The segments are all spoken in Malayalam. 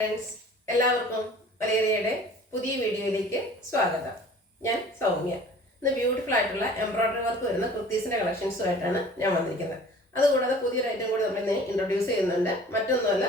ഫ്രണ്ട്സ്, എല്ലാവർക്കും വലേറിയയുടെ പുതിയ വീഡിയോയിലേക്ക് സ്വാഗതം. ഞാൻ സൗമ്യ. ഇന്ന് ബ്യൂട്ടിഫുൾ ആയിട്ടുള്ള എംബ്രോയിഡറി വർക്ക് വരുന്ന കുർത്തീസിന്റെ കളക്ഷൻസുമായിട്ടാണ് ഞാൻ വന്നിരിക്കുന്നത്. അതുകൂടാതെ പുതിയൊരു ഐറ്റം കൂടി നമ്മൾ ഇന്ന് ഇൻട്രൊഡ്യൂസ് ചെയ്യുന്നുണ്ട്. മറ്റൊന്നുമല്ല,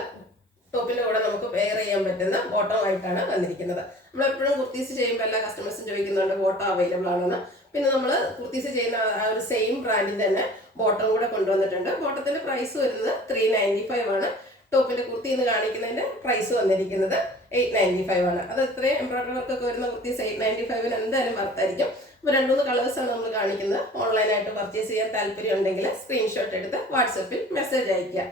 ടോപ്പിന്റെ കൂടെ നമുക്ക് വെയർ ചെയ്യാൻ പറ്റുന്ന ബോട്ടം ആയിട്ടാണ് വന്നിരിക്കുന്നത്. നമ്മളെപ്പോഴും കുർത്തീസ് ചെയ്യുമ്പോൾ എല്ലാ കസ്റ്റമേഴ്സും ചോദിക്കുന്നുണ്ട് ബോട്ടം അവൈലബിൾ ആണെന്ന്. പിന്നെ നമ്മൾ കുർത്തീസ് ചെയ്യുന്ന ആ ഒരു സെയിം ബ്രാൻഡിൽ തന്നെ ബോട്ടം കൂടെ കൊണ്ടുവന്നിട്ടുണ്ട്. ബോട്ടത്തിന്റെ പ്രൈസ് വരുന്നത് 395 ആണ്. ടോപ്പിന്റെ കുർത്തി എന്ന് കാണിക്കുന്നതിന്റെ പ്രൈസ് വന്നിരിക്കുന്നത് 895 ആണ്. അത് ഇത്രയും എംബ്രോയിഡറി വർക്കൊക്കെ വരുന്ന കുർത്തീസ് 895 എന്തായാലും വർത്തായിരിക്കും. അപ്പോൾ 2-3 കളേഴ്സാണ് നമ്മൾ കാണിക്കുന്നത്. ഓൺലൈനായിട്ട് പർച്ചേസ് ചെയ്യാൻ താല്പര്യം ഉണ്ടെങ്കിൽ സ്ക്രീൻഷോട്ട് എടുത്ത് വാട്സപ്പിൽ മെസ്സേജ് അയയ്ക്കുക.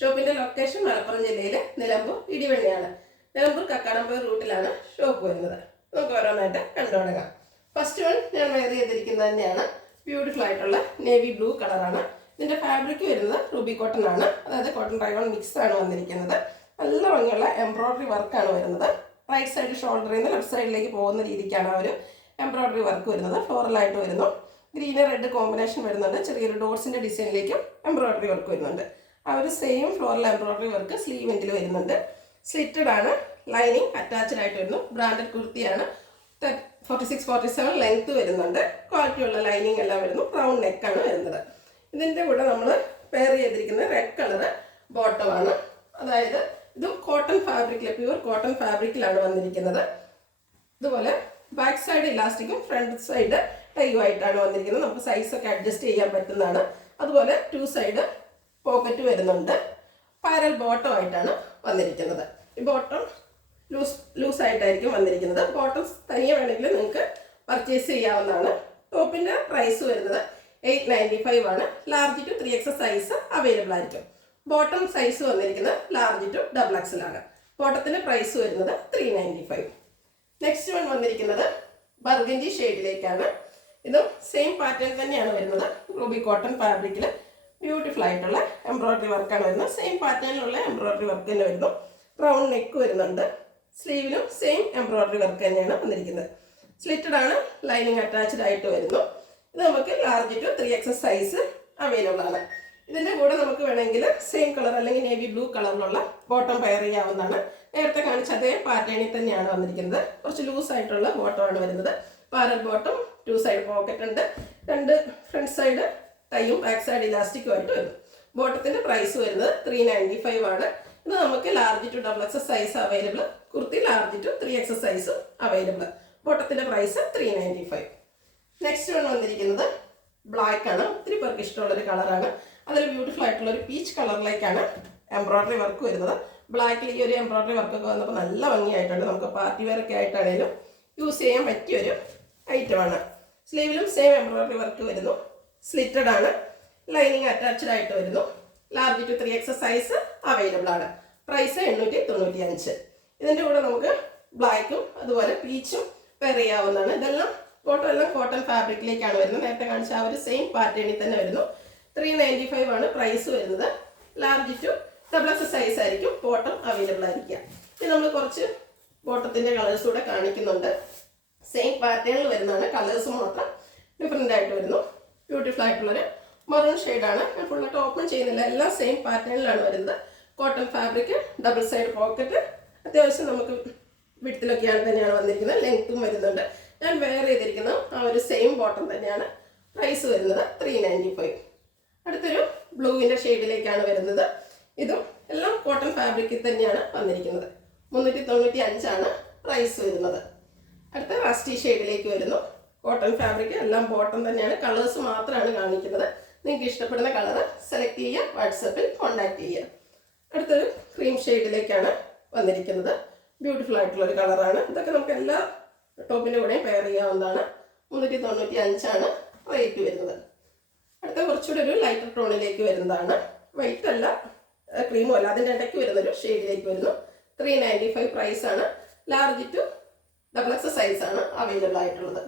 ഷോപ്പിന്റെ ലൊക്കേഷൻ മലപ്പുറം ജില്ലയിലെ നിലമ്പൂർ ഇടിവെണ്ണിയാണ്. നിലമ്പൂർ കക്കാടംപൊയിൽ റൂട്ടിലാണ് ഷോപ്പ് വരുന്നത്. നമുക്ക് ഓരോന്നായിട്ട് കണ്ടു തുടങ്ങാം. ഫസ്റ്റ് വൺ ഞാൻ വെയർ ചെയ്തിരിക്കുന്നത് തന്നെയാണ്. ബ്യൂട്ടിഫുൾ ആയിട്ടുള്ള നേവി ബ്ലൂ കളറാണ്. ഇതിന്റെ ഫാബ്രിക് വരുന്നത് റൂബി കോട്ടൺ ആണ്. അതായത് കോട്ടൺ റയോൺ മിക്സ് ആണ് വന്നിരിക്കുന്നത്. നല്ല ഭംഗിയുള്ള എംബ്രോയിഡറി വർക്കാണ് വരുന്നത്. റൈറ്റ് സൈഡ് ഷോൾഡറിൽ നിന്ന് ലെഫ്റ്റ് സൈഡിലേക്ക് പോകുന്ന രീതിക്കാണ് ആ ഒരു എംബ്രോയിഡറി വർക്ക് വരുന്നത്. ഫ്ലോറലായിട്ട് വരുന്നു. ഗ്രീൻ റെഡ് കോമ്പിനേഷൻ വരുന്നുണ്ട്. ചെറിയൊരു ഡോട്ട്സിന്റെ ഡിസൈനിലേക്കും എംബ്രോയിഡറി വർക്ക് വരുന്നുണ്ട്. ആ ഒരു same floral embroidery work sleeve എൻഡിൽ വരുന്നുണ്ട്. സ്ലിറ്റഡ് ആണ്. ലൈനിങ് അറ്റാച്ച്ഡ് ആയിട്ട് വരുന്നു. ബ്രാൻഡഡ് കുർത്തിയാണ്. 46-47 ലെങ്ത് വരുന്നുണ്ട്. ക്വാളിറ്റിയുള്ള ലൈനിങ് എല്ലാം വരുന്നു. റൗണ്ട് നെക്കാണ് വരുന്നത്. ഇതിൻ്റെ കൂടെ നമ്മൾ പെയർ ചെയ്തിരിക്കുന്ന റെഡ് കളറ് ബോട്ടമാണ്. അതായത് ഇത് കോട്ടൺ ഫാബ്രിക്കിൽ, പ്യൂർ കോട്ടൺ ഫാബ്രിക്കിലാണ് വന്നിരിക്കുന്നത്. ഇതുപോലെ ബാക്ക് സൈഡ് ഇലാസ്റ്റിക്കും ഫ്രണ്ട് സൈഡ് ടൈയുമായിട്ടാണ് വന്നിരിക്കുന്നത്. നമുക്ക് സൈസൊക്കെ അഡ്ജസ്റ്റ് ചെയ്യാൻ പറ്റുന്നതാണ്. അതുപോലെ 2 സൈഡ് പോക്കറ്റ് വരുന്നുണ്ട്. പാരൽ ബോട്ടം ആയിട്ടാണ് വന്നിരിക്കുന്നത്. ഈ ബോട്ടം ലൂസായിട്ടായിരിക്കും വന്നിരിക്കുന്നത്. ബോട്ടം തനിയെ വേണമെങ്കിൽ നിങ്ങൾക്ക് പർച്ചേസ് ചെയ്യാവുന്നതാണ്. ടോപ്പിൻ്റെ പ്രൈസ് വരുന്നത് 895 ആണ്. Large to 3XL size available ആയിരിക്കും. ബോട്ടം സൈസ് വന്നിരിക്കുന്നത് ലാർജ് ടു XXL ആണ്. ബോട്ടത്തിൻ്റെ പ്രൈസ് വരുന്നത് 395. നെക്സ്റ്റ് വൺ വന്നിരിക്കുന്നത് ബർഗൻഡി ഷെയ്ഡിലേക്കാണ്. ഇതും സെയിം പാറ്റേൺ തന്നെയാണ് വരുന്നത്. റൂബി കോട്ടൺ ഫാബ്രിക്കിൽ ബ്യൂട്ടിഫുൾ ആയിട്ടുള്ള എംബ്രോയിഡറി വർക്കാണ് വരുന്നത്. സെയിം പാറ്റേണിലുള്ള എംബ്രോയിഡറി വർക്ക് തന്നെ വരുന്നു. റൗണ്ട് നെക്ക് വരുന്നുണ്ട്. സ്ലീവിലും സെയിം എംബ്രോയിഡറി വർക്ക് തന്നെയാണ് വന്നിരിക്കുന്നത്. സ്ലിറ്റഡ് ആണ്. ലൈനിങ് അറ്റാച്ച്ഡ് ആയിട്ട് വരുന്നു. ഇത് നമുക്ക് large to 3XL size available ആണ്. ഇതിൻ്റെ കൂടെ നമുക്ക് വേണമെങ്കിൽ സെയിം കളർ അല്ലെങ്കിൽ നേവി ബ്ലൂ കളറിലുള്ള ബോട്ടം പെയർ ചെയ്യാവുന്നതാണ്. നേരത്തെ കാണിച്ച അതേ പാറ്റേണിൽ തന്നെയാണ് വന്നിരിക്കുന്നത്. കുറച്ച് ലൂസായിട്ടുള്ള ബോട്ടമാണ് വരുന്നത്. പാരൽ ബോട്ടം, 2 സൈഡ് പോക്കറ്റ് ഉണ്ട്. 2 ഫ്രണ്ട് സൈഡ് ടൈയും ബാക്ക് സൈഡ് ഇലാസ്റ്റിക്കും ആയിട്ട് വരുന്നു. ബോട്ടത്തിൻ്റെ പ്രൈസ് വരുന്നത് 395 ആണ്. ഇത് നമുക്ക് large to XXL size available. Kurti large to 3XL സൈസും അവൈലബിൾ. ബോട്ടത്തിൻ്റെ പ്രൈസ് 395. നെക്സ്റ്റ് വൺ വന്നിരിക്കുന്നത് ബ്ലാക്ക് ആണ്. ഒത്തിരി പേർക്ക് ഇഷ്ടമുള്ളൊരു കളറാണ്. അതിൽ ബ്യൂട്ടിഫുൾ ആയിട്ടുള്ള ഒരു പീച്ച് കളറിലേക്കാണ് എംബ്രോയിഡറി വർക്ക് വരുന്നത്. ബ്ലാക്കിൽ ഈ ഒരു എംബ്രോയിഡറി വർക്കൊക്കെ വന്നപ്പോൾ നല്ല ഭംഗിയായിട്ടുണ്ട്. നമുക്ക് പാർട്ടി വെയർ ഒക്കെ ആയിട്ടാണെങ്കിലും യൂസ് ചെയ്യാൻ പറ്റിയൊരു ഐറ്റമാണ്. സ്ലീവിലും സെയിം എംബ്രോയിഡറി വർക്ക് വരുന്നു. സ്ലിറ്റഡ് ആണ്. ലൈനിങ് അറ്റാച്ച്ഡ് ആയിട്ട് വരുന്നു. Large to 3XL size available ആണ്. പ്രൈസ് 895. ഇതിൻ്റെ കൂടെ നമുക്ക് ബ്ലാക്കും അതുപോലെ പീച്ചും പെയർ ചെയ്യാവുന്നതാണ്. ഇതെല്ലാം ബോട്ടം എല്ലാം കോട്ടൺ ഫാബ്രിക്കിലേക്കാണ് വരുന്നത്. നേരത്തെ കാണിച്ച ആ ഒരു സെയിം പാറ്റേണിൽ തന്നെ വരുന്നു. 395 ആണ് പ്രൈസ് വരുന്നത്. ലാർജ് ടു XXL സൈസ് ആയിരിക്കും ബോട്ടം അവൈലബിൾ ആയിരിക്കുക. ഇനി നമ്മൾ കുറച്ച് ബോട്ടത്തിൻ്റെ കളേഴ്സ് കൂടെ കാണിക്കുന്നുണ്ട്. സെയിം പാറ്റേണിൽ വരുന്നതാണ്. കളേഴ്സ് മാത്രം ഡിഫറെൻ്റ് ആയിട്ട് വരുന്നു. ബ്യൂട്ടിഫുൾ ആയിട്ടുള്ളൊരു മറൂൺ ഷെയ്ഡാണ്. ഞാൻ ഫുള്ളായിട്ട് ഓപ്പൺ ചെയ്യുന്നില്ല. എല്ലാം സെയിം പാറ്റേണിലാണ് വരുന്നത്. Cotton fabric, double side pocket, അത്യാവശ്യം നമുക്ക് വിഡ്ത്തിലൊക്കെയാണ് തന്നെയാണ് വന്നിരിക്കുന്നത്. ലെങ്ത്തും വരുന്നുണ്ട്. ഞാൻ വെയർ ചെയ്തിരിക്കുന്ന ആ ഒരു സെയിം ബോട്ടം തന്നെയാണ്. പ്രൈസ് വരുന്നത് 395. അടുത്തൊരു ബ്ലൂവിൻ്റെ ഷെയ്ഡിലേക്കാണ് വരുന്നത്. ഇതും എല്ലാം കോട്ടൺ ഫാബ്രിക്കിൽ തന്നെയാണ് വന്നിരിക്കുന്നത്. 395 ആണ് പ്രൈസ് വരുന്നത്. അടുത്ത റസ്റ്റി ഷെയ്ഡിലേക്ക് വരുന്നു. കോട്ടൺ ഫാബ്രിക് എല്ലാം ബോട്ടം തന്നെയാണ്. കളേഴ്സ് മാത്രമാണ് കാണിക്കുന്നത്. നിങ്ങൾക്ക് ഇഷ്ടപ്പെടുന്ന കളർ സെലക്ട് ചെയ്യുക. വാട്സപ്പിൽ കോൺടാക്ട് ചെയ്യുക. അടുത്തൊരു ക്രീം ഷെയ്ഡിലേക്കാണ് വന്നിരിക്കുന്നത്. ബ്യൂട്ടിഫുൾ ആയിട്ടുള്ളൊരു കളറാണ്. ഇതൊക്കെ നമുക്ക് എല്ലാ ടോപ്പിൻ്റെ കൂടെയും പെയർ ചെയ്യാവുന്നതാണ്. 395 ആണ് റേറ്റ് വരുന്നത്. അടുത്ത കുറച്ചുകൂടി ഒരു ലൈറ്റർ ടോണിലേക്ക് വരുന്നതാണ്. വൈറ്റ് അല്ല, ക്രീമും അല്ല, അതിൻ്റെ ഇടയ്ക്ക് വരുന്നൊരു ഷെയ്ഡിലേക്ക് വരുന്നു. 395 പ്രൈസാണ്. ലാർജ് ടു XXL സൈസാണ് അവൈലബിൾ ആയിട്ടുള്ളത്.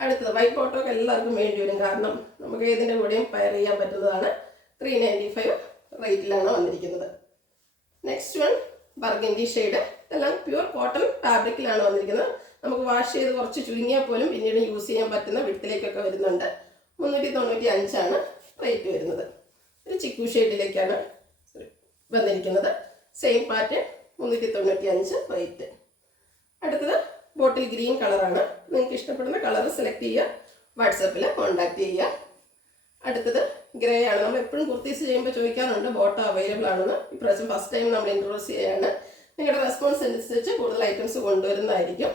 അടുത്തത് വൈറ്റ് ബോട്ടമൊക്കെ എല്ലാവർക്കും വേണ്ടി വരും. കാരണം നമുക്ക് ഏതിൻ്റെ കൂടെയും പെയർ ചെയ്യാൻ പറ്റുന്നതാണ്. 395 റേറ്റിലാണ് വന്നിരിക്കുന്നത്. Next one burgundy shade. ഇതെല്ലാം പ്യൂർ കോട്ടൺ ഫാബ്രിക്കിലാണ് വന്നിരിക്കുന്നത്. നമുക്ക് വാഷ് ചെയ്ത് കുറച്ച് ചുരുങ്ങിയാൽ പോലും പിന്നീട് യൂസ് ചെയ്യാൻ പറ്റുന്ന വിടത്തിലേക്കൊക്കെ വരുന്നുണ്ട്. 395 ആണ് റേറ്റ് വരുന്നത്. ഒരു ചിക്കു ഷെയ്ഡിലേക്കാണ് വന്നിരിക്കുന്നത്. Same pattern 395 rate. അടുത്തത് ബോട്ടിൽ ഗ്രീൻ കളറാണ്. നിങ്ങൾക്ക് ഇഷ്ടപ്പെടുന്ന കളർ സെലക്ട് ചെയ്യുക, വാട്സാപ്പിൽ കോൺടാക്ട് ചെയ്യുക. അടുത്തത് ഗ്രേ ആണ്. നമ്മൾ എപ്പോഴും കുർത്തീസ് ചെയ്യുമ്പോൾ ചോദിക്കാറുണ്ട് ബോട്ടം അവൈലബിൾ ആണെന്ന്. ഇപ്രാവശ്യം ഫസ്റ്റ് ടൈം നമ്മൾ ഇൻട്രൊഡ്യൂസ് ചെയ്യുകയാണ്. നിങ്ങളുടെ റെസ്പോൺസ് അനുസരിച്ച് കൂടുതൽ ഐറ്റംസ് കൊണ്ടുവരുന്നതായിരിക്കും.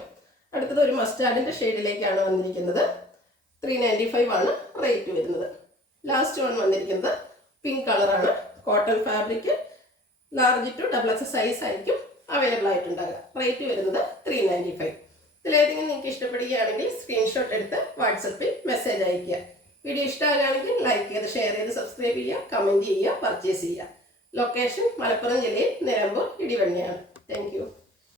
അടുത്തത് ഒരു മസ്റ്റാർഡിൻ്റെ ഷെയ്ഡിലേക്കാണ് വന്നിരിക്കുന്നത്. 395 ആണ് റേറ്റ് വരുന്നത്. ലാസ്റ്റ് വൺ വന്നിരിക്കുന്നത് പിങ്ക് കളറാണ്. Cotton fabric, large to XXL size ആയിരിക്കും അവൈലബിൾ ആയിട്ടുണ്ടാകുക. റേറ്റ് വരുന്നത് 395. ഇതിലേതെങ്കിലും നിങ്ങൾക്ക് ഇഷ്ടപ്പെടുകയാണെങ്കിൽ സ്ക്രീൻഷോട്ട് എടുത്ത് വാട്സപ്പിൽ മെസ്സേജ് അയയ്ക്കുക. വീഡിയോ ഇഷ്ടമാകുകയാണെങ്കിൽ ലൈക്ക് ചെയ്ത്, ഷെയർ ചെയ്ത്, സബ്സ്ക്രൈബ് ചെയ്യുക, കമൻറ്റ് ചെയ്യുക, പർച്ചേസ് ചെയ്യുക. ലൊക്കേഷൻ മലപ്പുറം ജില്ലയിൽ നിലമ്പൂർ ഇടിവണ്ണയാണ്. Thank you.